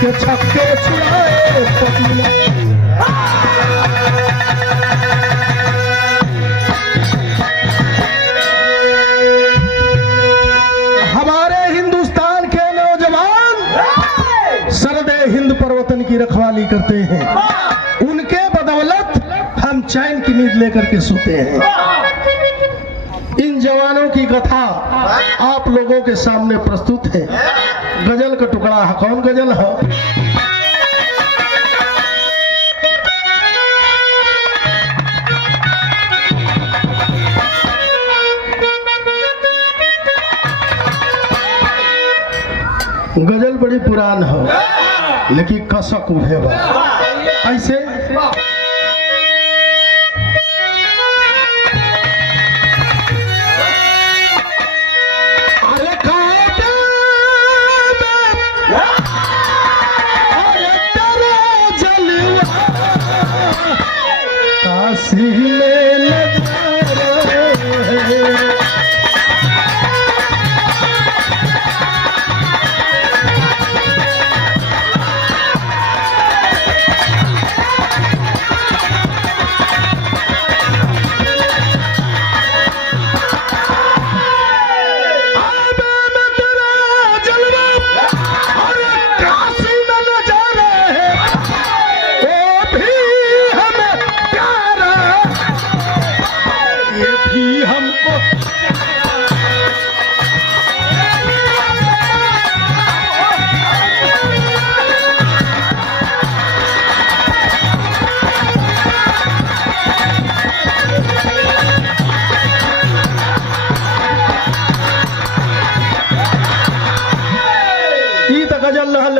के छक्के छुड़ाए पतीला। हमारे हिंदुस्तान के नौजवान सरदे हिंद पर्वतन की रखवाली करते हैं, उनके बदौलत हम चैन की नींद लेकर के सोते हैं। इन जवानों की कथा आप लोगों के सामने प्रस्तुत है। गजल का टुकड़ा है। कौन गजल है? गजल बड़ी पुरान है लेकिन कसक उठे बा ऐसे।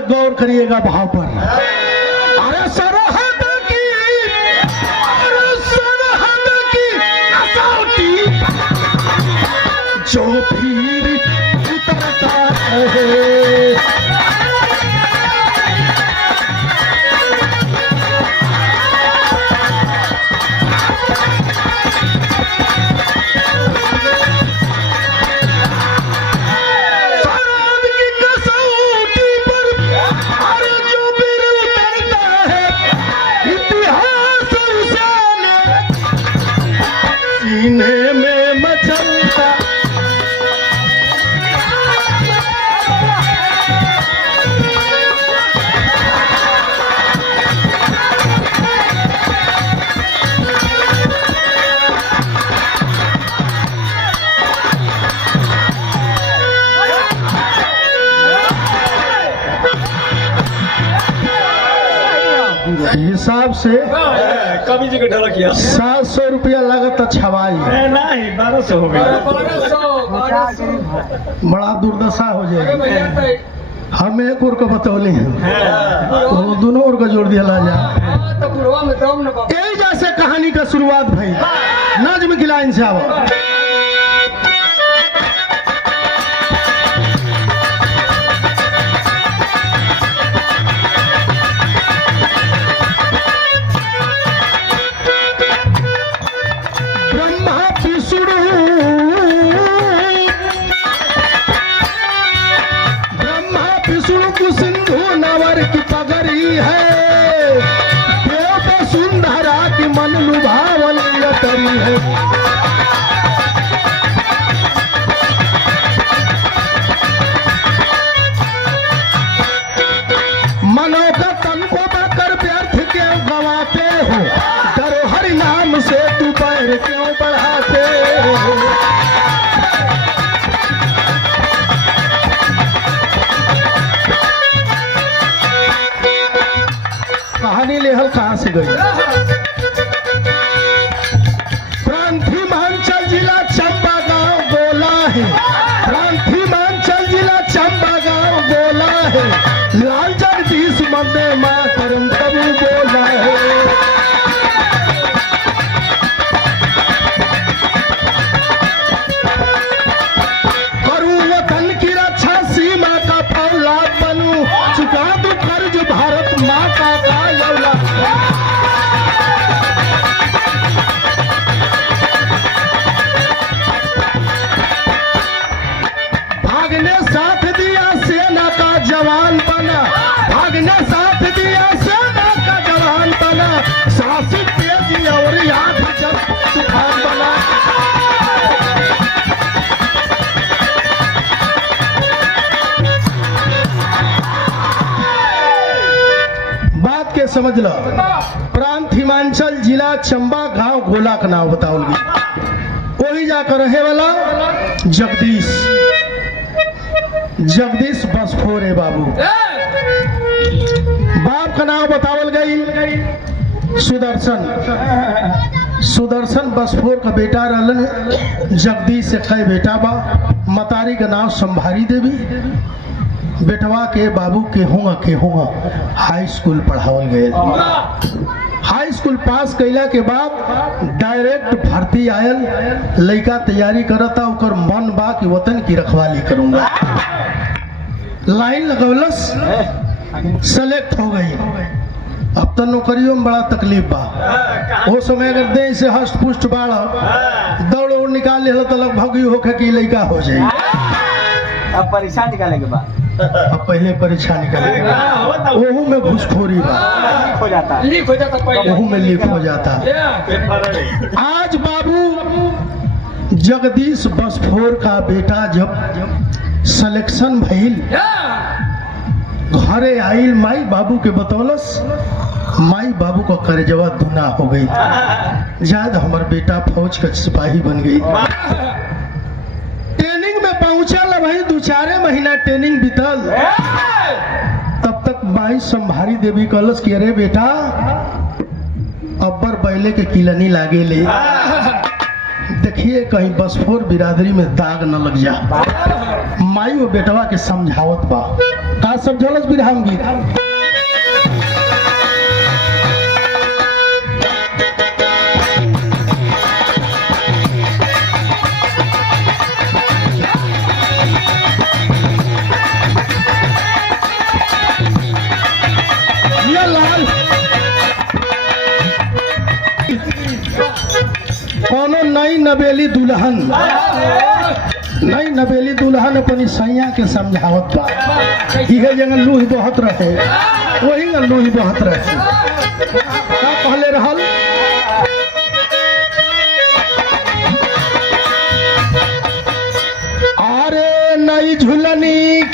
गौर करिएगा भाव पर। अरे सरहद की असौटी जो फिर उतरता है, हिसाब से कभी जी ढला किया 700 रुपया लागत छवाई नहीं 1200 हो गया। बड़ा दुर्दशा हो जाएगी। हम एक और को बतौली हैं तो दोनों और को जोड़ दिया ला जा। यही जैसे कहानी का शुरुआत भाई नज्म की लाइन से आओ। कहानी लेहल कहां से गई? प्रांतिमांचल जिला चंबा गांव बोला है, प्रांतिमांचल जिला चंबा गांव बोला है, लाल जगदीश वंदे मातरम तबु बोला है। करूं वतन की रक्षा सीमा का फौलाद बनूं, चुका दूं कर्ज भारत माँ का जवान बना। समझ लो। प्रांत हिमांचल, जिला चंबा, गांव गोला का नाम बताओगी। वही जाकर रहे वाला जगदीश बसफोर है बाबू। बाप का नाम बतावल गई सुदर्शन बसफोर का बेटा रहलन। जगदीश से कई बेटा बा। मतारी का नाम संभारी देवी। बेटवा के बाबू केहूँगा हाई स्कूल पढ़ावल गए। हाई स्कूल पास कैला के बाद डायरेक्ट भर्ती आयल। लड़का तैयारी करता, ओकर मन बा कि वतन की रखवाली करूंगा। लाइन लगौलस, सेलेक्ट हो गई। अब तो नौकरियों में बड़ा तकलीफ बा। वो समय अगर दे से हष्ट पुष्ट बाढ़ दौड़ उड़ निकाल ले तो लगभग ही होके कि लड़का हो जाए। अब परीक्षा निकाले के बाद अब पहले परीक्षा निकाले ओहू में घुसखोरी बा, लीक हो जाता पहले। ओहू में लीक हो जाता। आज बाबू जगदीश बसफोर का बेटा जब सिलेक्शन भइल, घरे आइल, माई बाबू के बतौलस। माई बाबू का कर्जवा दुना हो गई। जाद हमार बेटा फौज का सिपाही बन गई। ट्रेनिंग में पहुंचल, वही 2-4 महीना ट्रेनिंग बीतल। तब तक माई संभारी देवी कहलस कि अरे बेटा अब्बर बैले के किलनी लागे ले, देखिए कहीं बसफोर बिरादरी में दाग न लग जा। माई वो बेटवा के समझावत बा। का समझौलस बिरहाम गीत। ये लाल कोनो नई नवेली दुल्हन अपनी सैया के समझावत बा। इहे जगह लूही बहुत रहे, वही न लूही बहुत रहे। का पहले रहल अरे नई झुलनी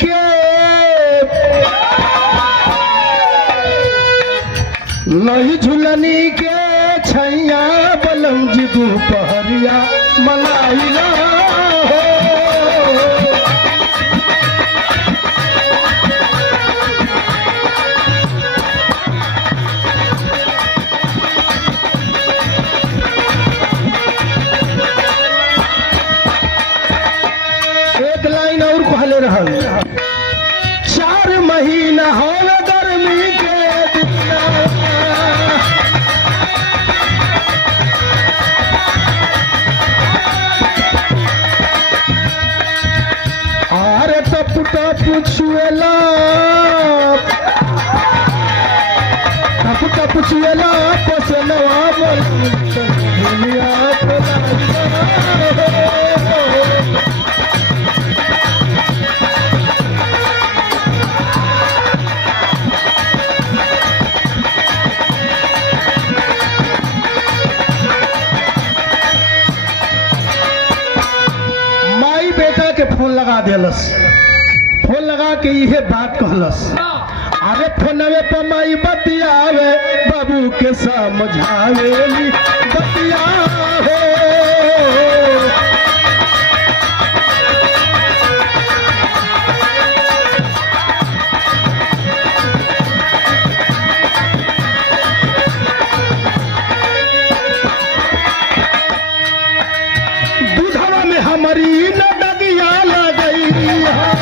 के छैया बलम जी दोपहरिया मनाइला हो। एक लाइन और कहले रहल 4 महीना हो गर्मी के दिन। अरे टप छुएला पसनवा दुनिया माई बेटा के फोन लगा देलस। फोन लगा के इहे बात कहलस। अरे फोनवे पर माई बतियावे, बाबू के समझावेली बतियावे। दूधवा में हमारी न डगिया लगई है।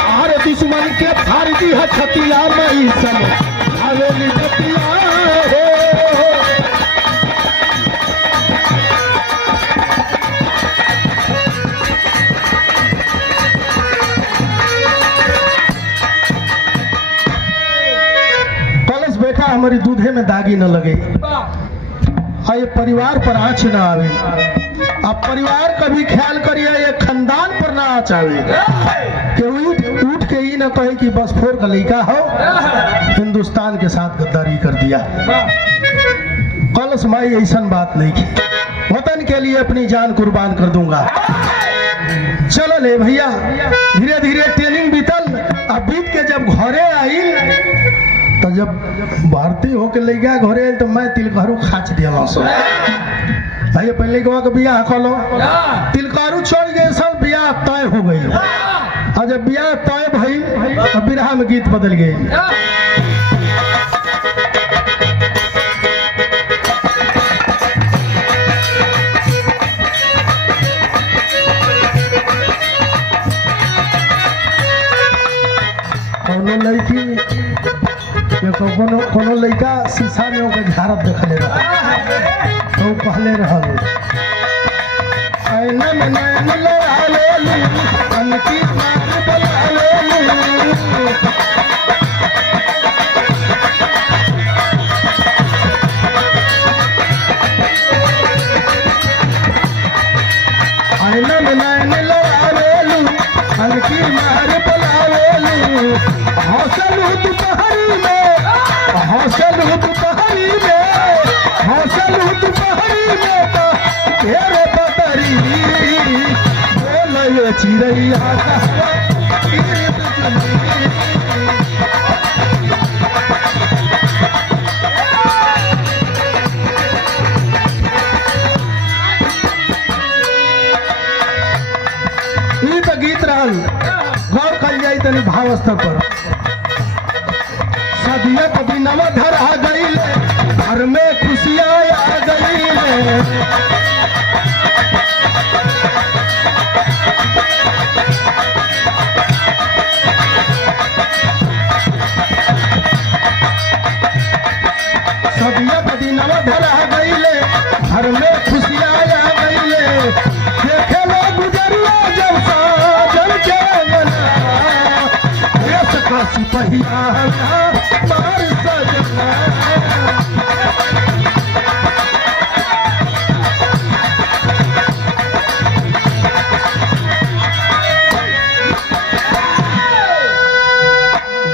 अरे दुश्मन के फारदी है छतिया मई सन हवेली बतिया हो। कलश बेटा हमारी दूधे में दागी न लगे, ये परिवार पर आँच न आवे। अब परिवार का भी ख्याल करिए, ये खानदान पर ना आँच आवे। कि उठ के ही न कहे कि बस फोर का लड़का हो, हिंदुस्तान के साथ गद्दारी कर दिया। कलश माई ऐसा बात नहीं की, वतन के लिए अपनी जान कुर्बान कर दूंगा। चलो ले भैया, धीरे धीरे ट्रेनिंग बीतल। अब बीत के जब घरे आई तो जब भारतीय होके ले गया घरे आइल तो मैं तिलकहरू खाच दिया भाई। पहले के वहाँ बियाह कलो, तिलकारू चढ़ गए, सब बियाह तय हो गई। और जब बियाह तय भई तो बिरहा में गीत बदल गई। कोनो लड़की कोनो लड़का शीशा में ओके झारत देखले रहा तो कहले रहल, ऐना में नैन लड़ा लेली, अनकी मार बला लेली। ऐना में नैन लड़ा लेली, अनकी मार बला लेली। हौसलू दोपहरी में, हौसलू दोपहरी में, हौसलू दोपहरी में तो घेरे बदरी। बोले चिड़ैया कहवा गिरत चली। ई तो गीत रहल, गौर कल जाई तनी भाव स्तर पर। सदियत बिनवा धर आ गई, घर में खुशियाँ आ गई। सदियत बिनवा धर आ गई, घर में खुशियाँ आ गई। देखे लो गुजरिया जब साजन के मना, देश का सिपहिया मार सजना।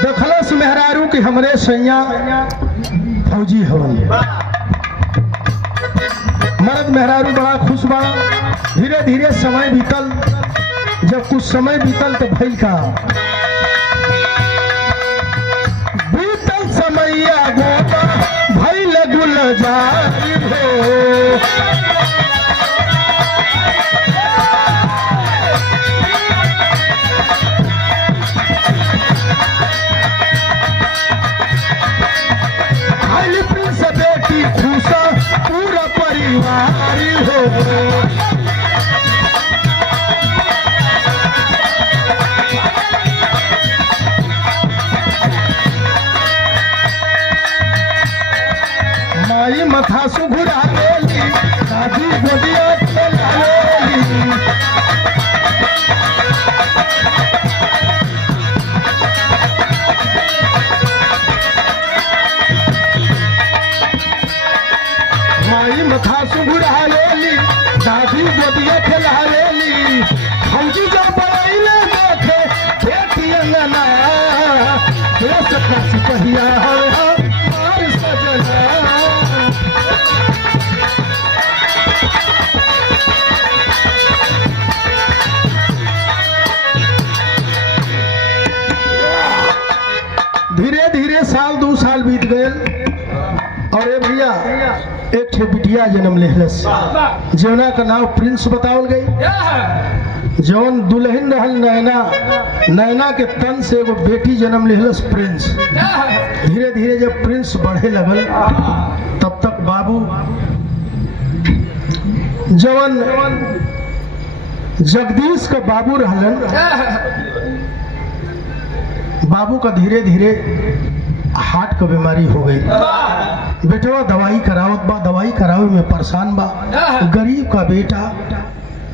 दखलस मेहरारू की हमरे सैया फौजी हवन। मर्द मेहरारू बड़ा खुश बा। धीरे धीरे समय बीतल, जब कुछ समय बीतल तो भइल का, बीतल समैया गोपा भइल गुलजार हो। भइल प्रिंस बेटी खुशा पूरा परिवार हो। माई मथा सुघुरा लेली, दादी गोदिया खेला लेली। माई मथा सुघुरा लेली, दादी गोदिया खेला लेली। फौजी जब बड़ाइले देखे बेटी अंगना, देश का सिपहिया हो मार सजना। धीरे धीरे साल 2 साल बीत गए और ए भैया एक ठे बिटिया जन्म लेहलस, जौना का नाम प्रिंस बतावल गई। जौन दुल्हन रहल नैना, नैना के तन से एगो बेटी जन्म लेहलस प्रिंस। धीरे धीरे जब प्रिंस बढ़े लगल तब तक बाबू जौन जगदीश का बाबू रहलन, बाबू का धीरे धीरे हार्ट का बीमारी हो गई। बेटवा दवाई करावत बा, दवाई करावे में परेशान बा। गरीब का बेटा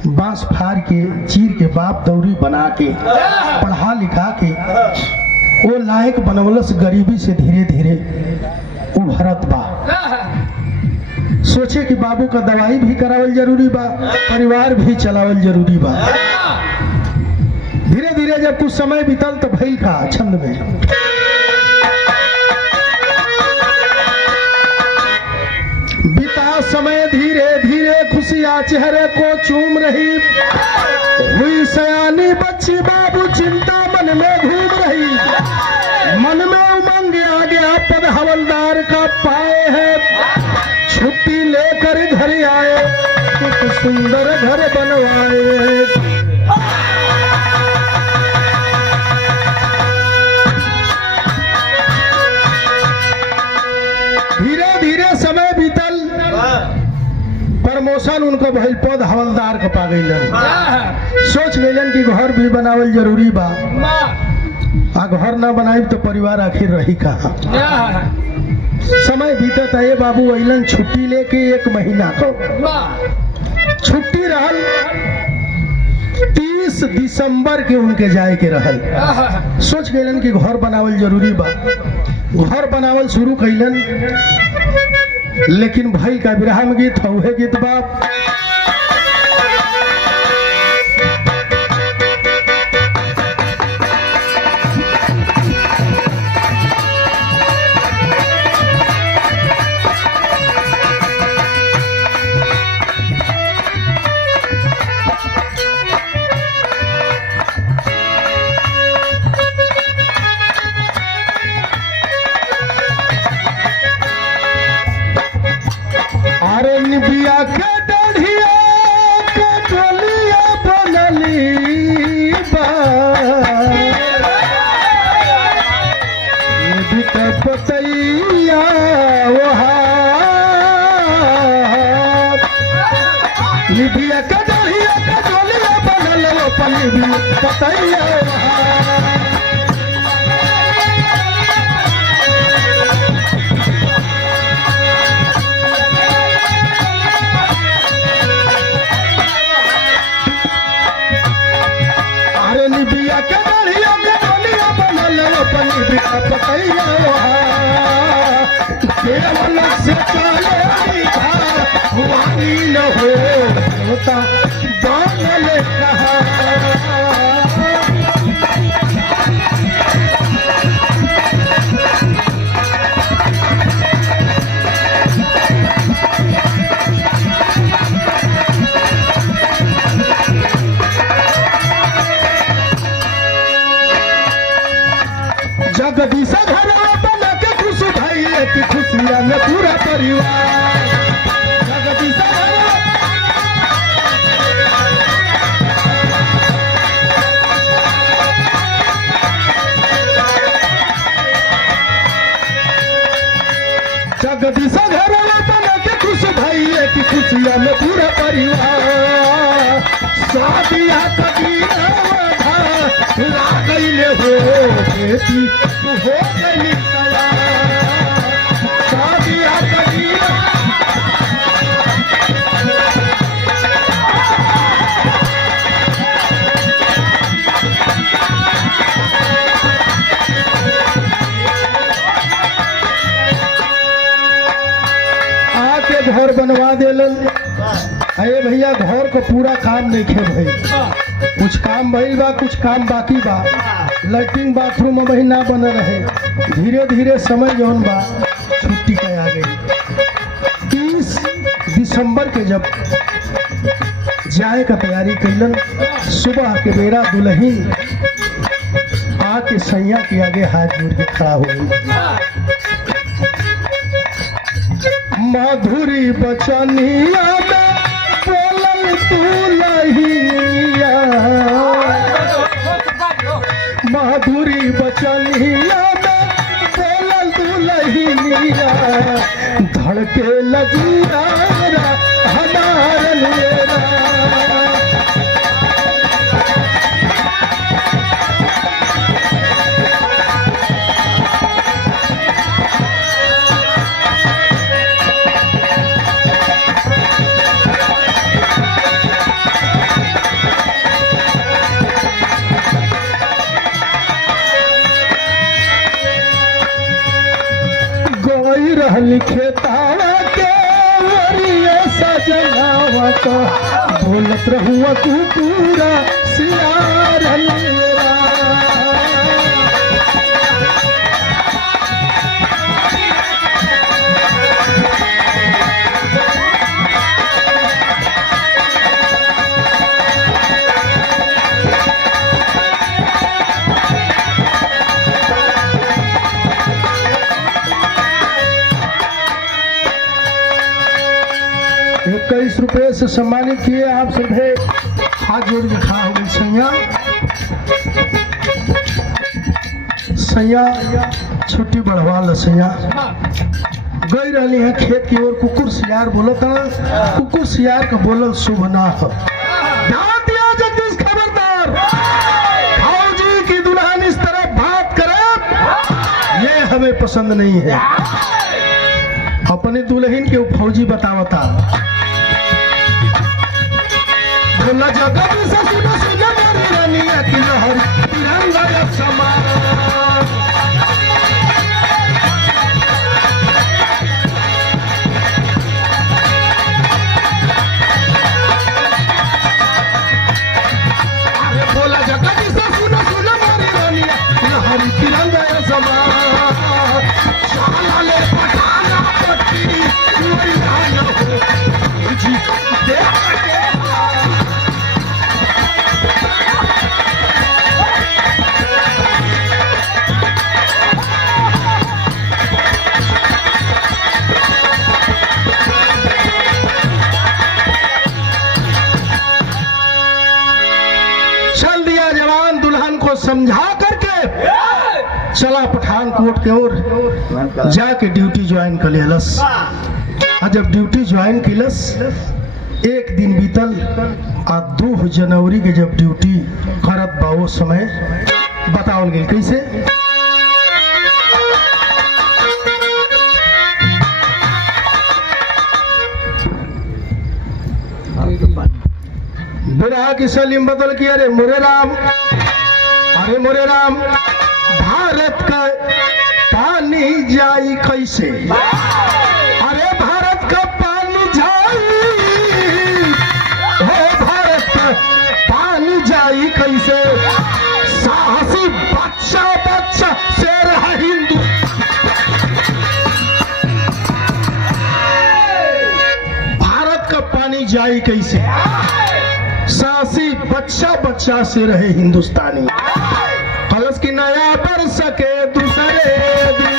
बांस फाड़ के चीर के बाप दौरी बना के पढ़ा लिखा के वो लायक बनवलस, गरीबी से धीरे धीरे उभरत बा। सोचे कि बाबू का दवाई भी करावल जरूरी बा, परिवार भी चलावल जरूरी बा। धीरे धीरे धीरे जब कुछ समय बीतल तो भइल का छंद में बीता समय धीरे धीरे खुशियां चेहरे को चूम रही, हुई सयानी बच्ची बाबू चिंता मन में घूम रही, मन में उमंग आ गया पद हवलदार का पाए है, छुट्टी लेकर घर आए एक सुंदर घर बनवाए। धीरे धीरे समय बीतल, प्रमोशन उनको भइल पद हवलदार के पा गइलन। सोच गइलन कि घर भी बनावल जरूरी बा, आ घर ना बनाई तो परिवार आखिर रही कहाँ। समय बीतत है बाबू अइलन छुट्टी लेके 1 महीना को छुट्टी रहल, 30 दिसंबर के उनके जाए के रहल। सोच गइलन कि घर बनावल जरूरी बा, घर बनावल शुरू कैलन, लेकिन भाई का विराम गीत हउहे गीत बाप। अरे निबिया के डढ़िया के डोलिया बनली बा, निबी के पतैया निबिया के डढ़िया के डोलिया बनल निबी पतैया निबिया के डढ़िया के डोलिया बनल पतैया केवल से चले हुआनी न होता बनल कहा। जगदीश घर बना के खुश भाई की खुशियां में पूरा परिवार। जगदीश जगदीश घर बना के खुश भाई की खुशियां में पूरा परिवार। शादिया कबीरा लागैले हो बेटी हो गई शादिया कबीरा। आके घर बनवा देलन। अरे भैया घर को पूरा काम नहीं खे भाई, कुछ काम भइल बा कुछ काम बाकी बा। लैट्रिन बाथरूम अब ना बन रहे। धीरे धीरे समय जौन बा छुट्टी के आ गई। 30 दिसंबर के जब जाए का तैयारी कैलन, सुबह के बेरा दुल्हन आके सैया के आगे हाथ जोड़ के खड़ा हो गई। माधुरी बचनिया में बोलल दुल्हनिया, माधुरी बचनिया में बोलल दुल्हनिया, धड़के लगिया हमार लेरा। रहल खेतावा के वरिये सजनावा तो बोलत रहुआ तू पूरा सियार मेरा। रुपए से सम्मानित किए। आप सभी हाथ जोड़ के खड़ा हो गए। सैया छुट्टी बढ़वा ल सैया गई रही है खेत की ओर। कुकुर सियार बोलत ना, कुकुर सियार का बोलल शुभ ना हो। ध्यान दिया जगदीश खबरदार, फौजी की दुल्हन इस तरह बात करे ये हमें पसंद नहीं है। अपने दुल्हन के फौजी बतावता बोला जगदीश सुना सुना मेरी रानिया की लहर तिरंगा या समान। बोला जगदीश सुना सुना मेरी रानिया लहर तिरंगा या समान। साला ले पठाना पट्टी कोई ना हो जी देख के समझा करके चला पठानकोट के ओर जाके ड्यूटी ज्वाइन कर लेलस। और जब ड्यूटी ज्वाइन किलस एक दिन बीतल आ 2 जनवरी के जब ड्यूटी करत बा वो समय बतावल गई कैसे। बुरा की सलीम बदल की अरे मोरे राम भारत का पानी जाई कैसे। अरे भारत का पानी जाई हो, भारत का पानी जाई कैसे। साहसी बच्चा बच्चा शेर है हिंदू। भारत का पानी जाई कैसे, साहसी बच्चा बच्चा से रहे हिंदुस्तानी। कलश की नया बरस के दूसरे दिन,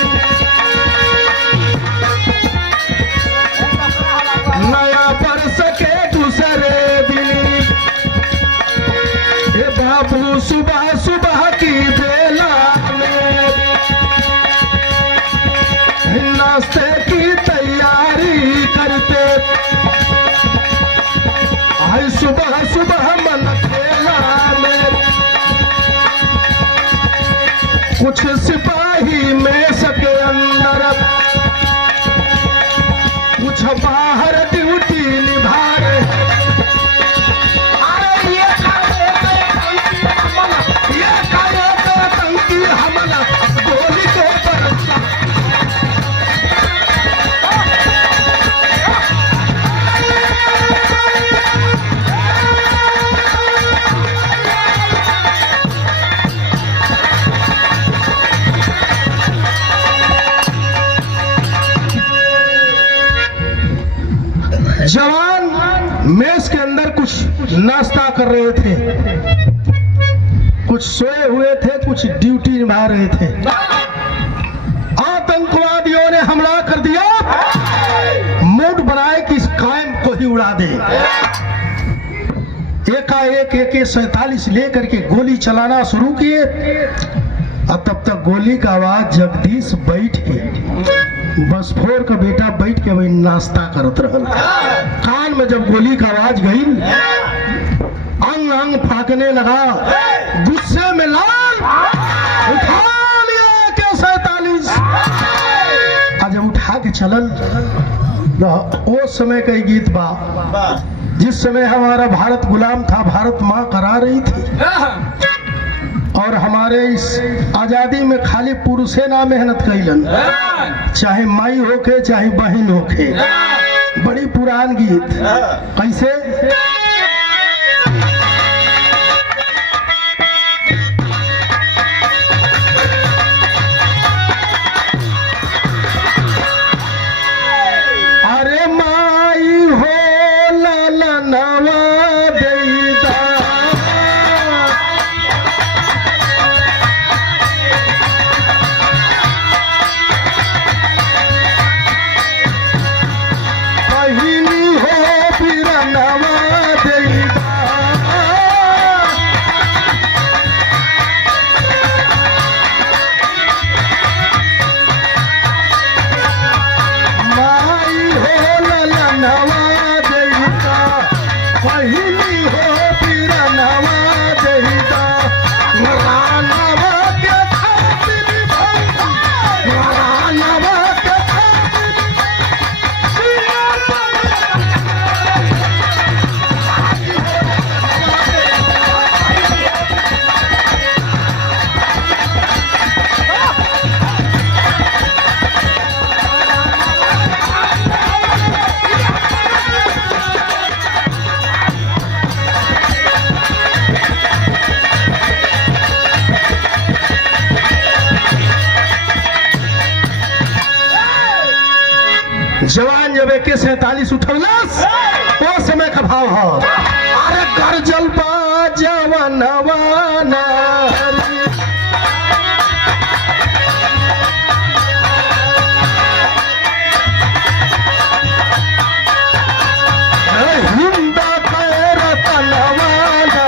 नया बरस के दूसरे दिन ये बाबू सुबह सुबह की बेला में नाश्ते की तैयारी करते। आई सुबह सुबह मन खेला में कुछ सिपाही में सके अंदर, कुछ बाहर ड्यूटी निभा रहे। अरे ये टंकी हमला गोली के बरसा। जवान मेस के अंदर कुछ नाश्ता कर रहे थे, कुछ सोए हुए थे, कुछ ड्यूटी निभा रहे थे। आतंकवादियों ने हमला कर दिया, मूड बनाए कि इस कायम को ही उड़ा दे। एकाएक AK-47 लेकर के गोली चलाना शुरू किए। अब तब तक गोली का आवाज जगदीश बैठ के बस फोर का बेटा बैठ के वही नाश्ता करत रहल। कान में जब गोली का आवाज गई अंग अंग फाकने लगा, गुस्से में लाल उठा लिया AK-47। आज जब उठा के चलल वो समय का गीत बा, जिस समय हमारा भारत गुलाम था, भारत माँ करा रही थी और हमारे इस आजादी में खाली पुरुषे ना मेहनत कैलन, चाहे माई होके चाहे बहन होके। बड़ी पुरान गीत कैसे। अरे माई हो ललनवा देदा, बहिनी हो बिरा जवान जब AK 47 उठौलस वो समय का भाव हो अरे कर जल पा जवानवा नारी हिंद पैर तलवाना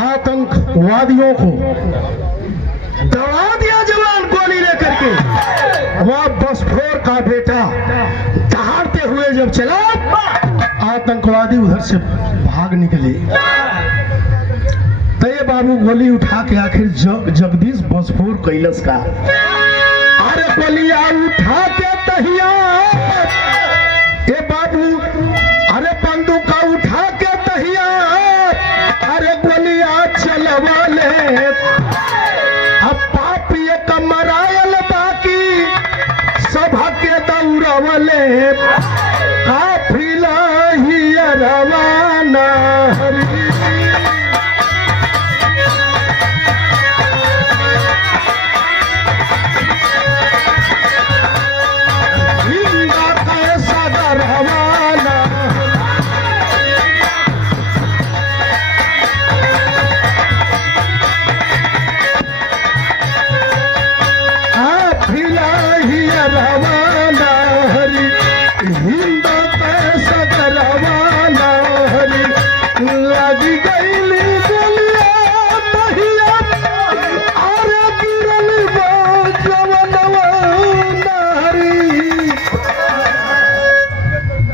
आतंकवादियों को दौड़ा दिया जवान गोली लेकर के। वह बसफोर का बेटा दहाड़ते हुए जब चला आतंकवादी उधर से भाग निकले तो ये बाबू गोली उठा के आखिर जगदीश बसफोर कैलस का अरे गोलियां उठा के तहिया ये बाबू अरे बंदूक उठा के तहिया अरे गोलियां चलवाले अब पाप ये कमरायल बाकी सभा के दौड़वले काफिला ही रवाना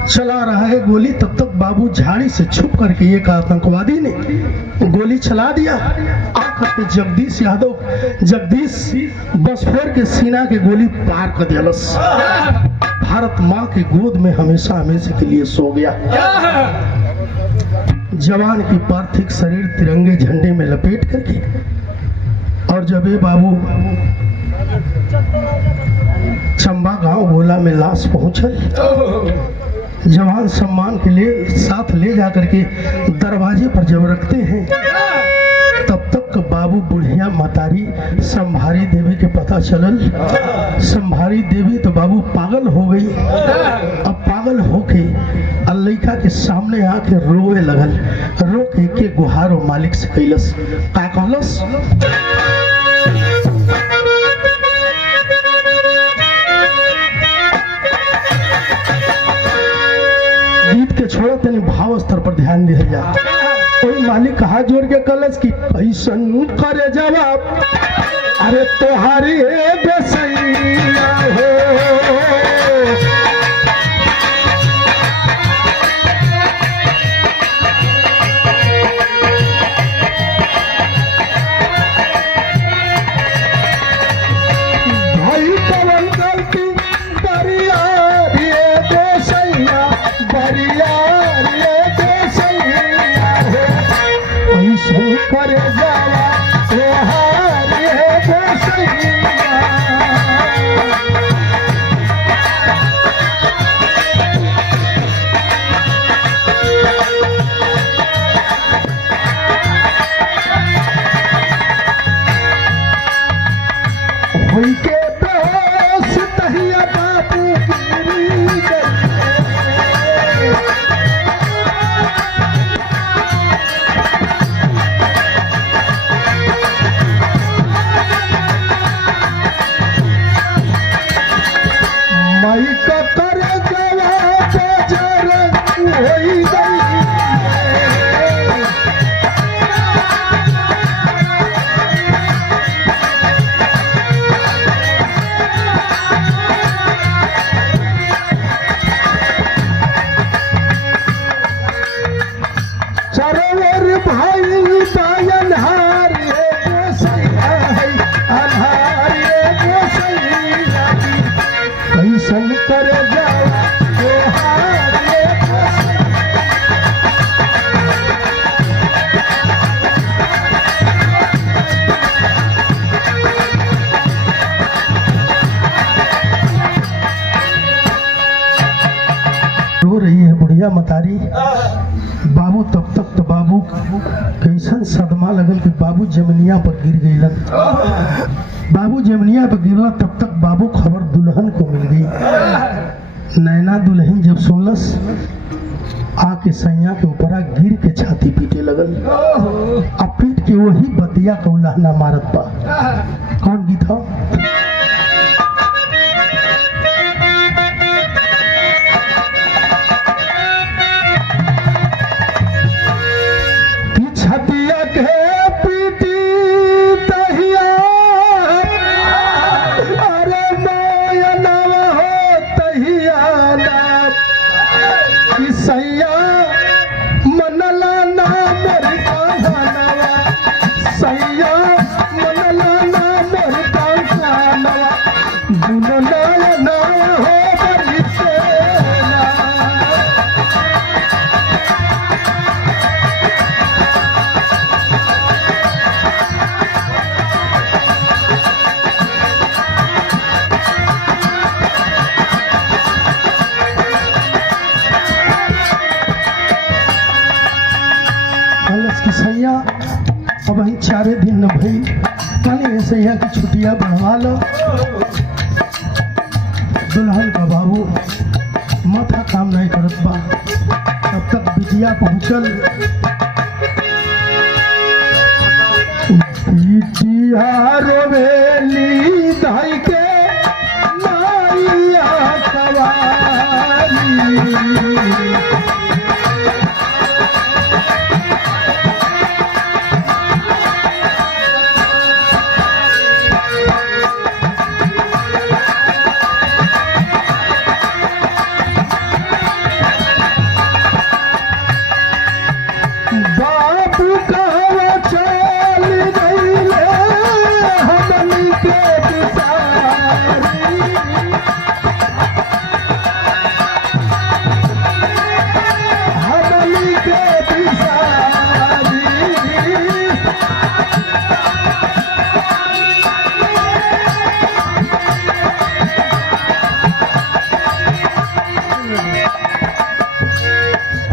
चला रहा है गोली तब तक बाबू झाड़ी से छुप करके एक आतंकवादी ने गोली चला दिया आकर के जगदीश यादव जगदीश बसफोर के सीना के गोली पार कर दिया भारत माँ के गोद में हमेशा हमेशा के लिए सो गया। जवान की पार्थिव शरीर तिरंगे झंडे में लपेट करके और जब ये बाबू चंबा गांव भोला में लाश पहुंचल जवान सम्मान के लिए साथ ले जाकर के दरवाजे पर जब रखते हैं तब तक बाबू बुढ़िया मतारी संभारी देवी के पता चलल। संभारी देवी तो बाबू पागल हो गई। अब पागल होके अल्लाह के सामने आके रोए लगल रो के गुहारो मालिक से कैलस का कहलस गीत के छोड़ो तेने भाव स्तर पर ध्यान दिया जा कोई मालिक कहा जोड़ के कलश की कैसन करे जवाब अरे तोहारी बेसैया हो भाई पवन गलती बरिया रे बेसैया बरिया रे बेसैया हो कैसन करे जावा तोहारी बेसैया उनके पास तहिया बापू गिरी गए बुढ़िया मतारी बाबू तब तक तो बाबू कैसन सदमा लगल कि बाबू जमनिया पर गिर गईलन। बाबू जमनिया पर गिरला तब तक बाबू खबर दुल्हन को मिल गई। नैना दुल्हन जब सुनलस आके सैया के ऊपर गिर के छाती पीटे लगल। अब पीट के वही बतिया का उल्लाहना मारत बा। कौन गीत हो? छतिया के पीटी तहिया अरे मोयनवा हो तहिया कि सैया मनला ना मोर कहनवा, सैया मनला ना मोर कहनवा, दुनला ना हो बरिसेला। सैया अब ही 4 दिन न भई, कल सैया की छुट्टियां बढ़वा लो। दुल्हन का बाबू माथा काम नहीं करत बा। तब तक बिटिया पहुंचल। बिटिया रोवेली दाई के मारिया कवारी।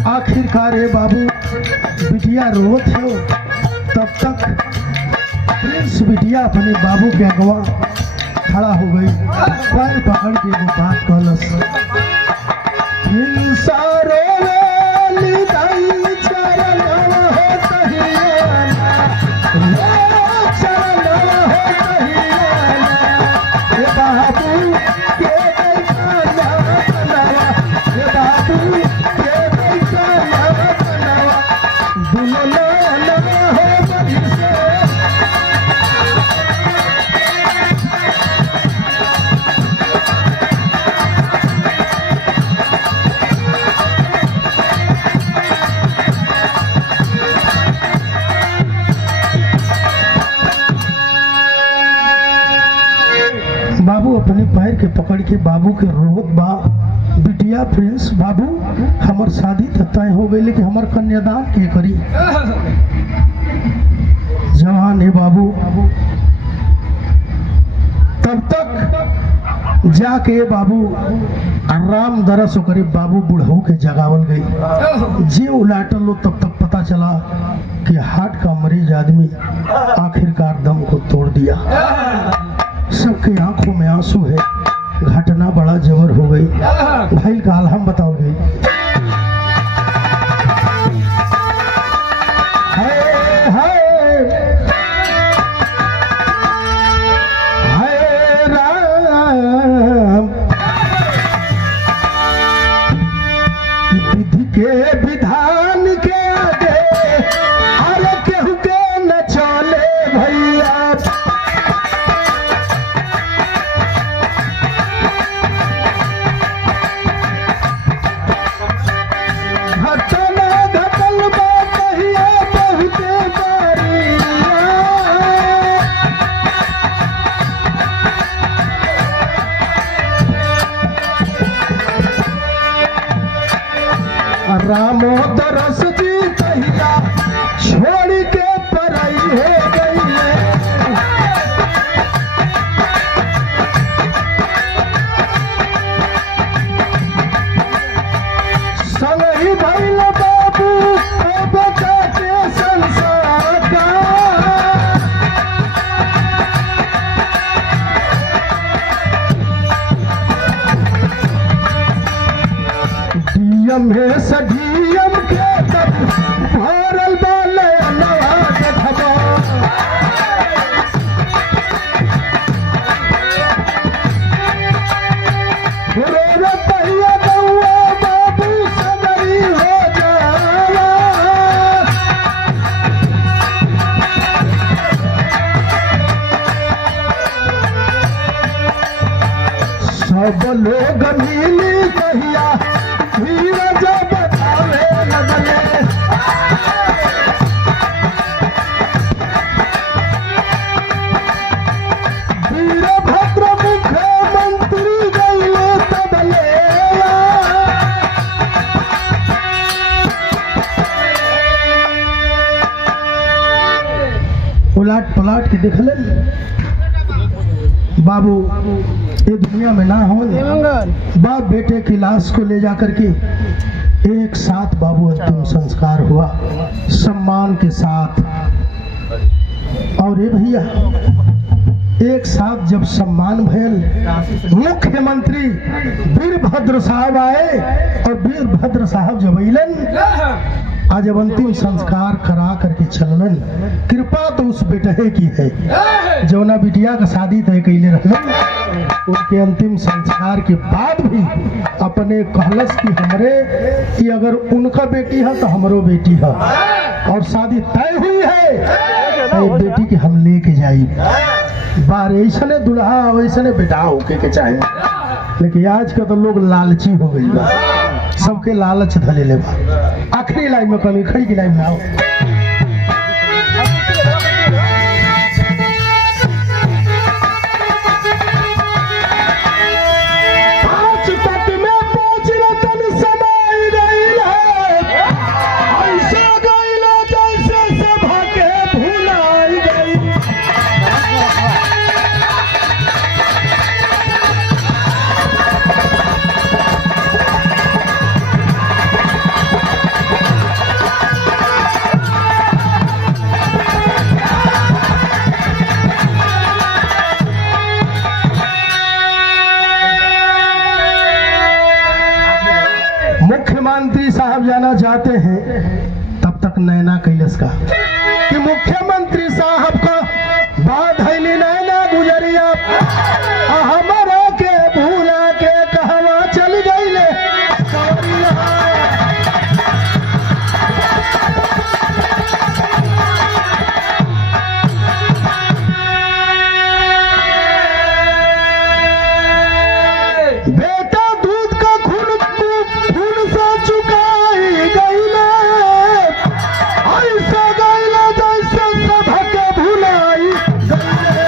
आखिरकार हे बाबू बिटिया रोत हो। तब तक प्रिंस बिटिया अपने बाबू के अगवा खड़ा हो गई। पैर पकड़ के वो बात कहलस। हिंसा रोवेली दाई चरणवा हो तहियाना, चरणवा हो तहियाना, हे बाबू के दैखाना बनवा, हे बाबू बाबू अपने पैर के पकड़ के बाबू के रोत बा। बिटिया प्रिंस बाबू हमार शादी तय हो गई, लेकिन हमार कन्यादान के करी। जवान है बाबू। तब तक जाके बाबू आराम दरस करे बाबू बुढ़ऊ के जगावल गई। जे उलाटल लो तब तक पता चला कि हार्ट का मरीज आदमी आखिरकार दम को तोड़ दिया। सबके आंखों में आंसू है। घटना बड़ा जबर हो गई। भाई का हाल हम बताओगे। हाय हाय हाय राम, विधि के विधान के आगे अरे केहू के न चले भैया। रामो दरस जी कहिया छोड़ के पराई है गई है। संग भइल बाबू अब के संसार का डीएम है सडीएम के तब भरल बाले नवा देखबा रे पहिया बउआ बाबू सगरी हो जाला सब लोग मिली कहिया धीरज बतावे लगले वीरभद्र मुख्यमंत्री गइले तबले उलट पलट के देखलन बाबू ये दुनिया में ना हो बाप बेटे की लाश को ले जाकर के एक साथ बाबू अंतिम संस्कार हुआ सम्मान के साथ। और ये भैया एक साथ जब सम्मान भयल मुख्यमंत्री वीरभद्र साहब आए और वीरभद्र साहब जब अइलन आज अब अंतिम संस्कार करा करके चलन। कृपा तो उस बेटे की है जौना बिटिया का शादी तय कैले रहलन उनके अंतिम संस्कार के बाद भी अपने कहलस कि हमरे कि अगर उनका बेटी है तो हमरो बेटी है और शादी तय हुई है तो ये बेटी के हम लेके जाई बार ऐसने दुल्हा वैसने बेटा होके के चाहे। लेकिन आज का तो लोग लालची हो गई बा सबके लालच धले ले बा। आखिरी लाइन में कभी खड़ी की लाइन में आओ मुख्यमंत्री साहब जाना चाहते हैं तब तक नैना कैलस का कि मुख्यमंत्री साहब का बात हैली नैना गुजरिया हमारा के भूला के कहवा चल गईले बेटा दूध का खून से चुकाई गईले ऐसे गईले जैसे सबके भुलाई गईले।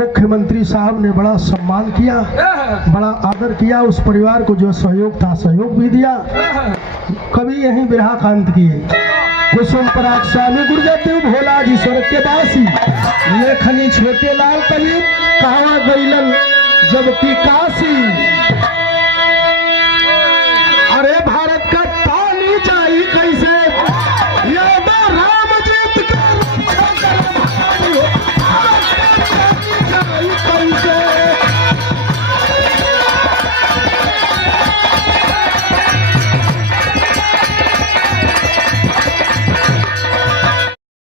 मुख्यमंत्री साहब ने बड़ा सम्मान किया बड़ा आदर किया उस परिवार को जो सहयोग था सहयोग भी दिया। कभी यही बिरहा कांत किए कुसुम पराग स्वामी गुरुदेव भोला जी स्वर्ग के दासी लेखनी छोटे लाल कली कहावा गईलन जबकि काशी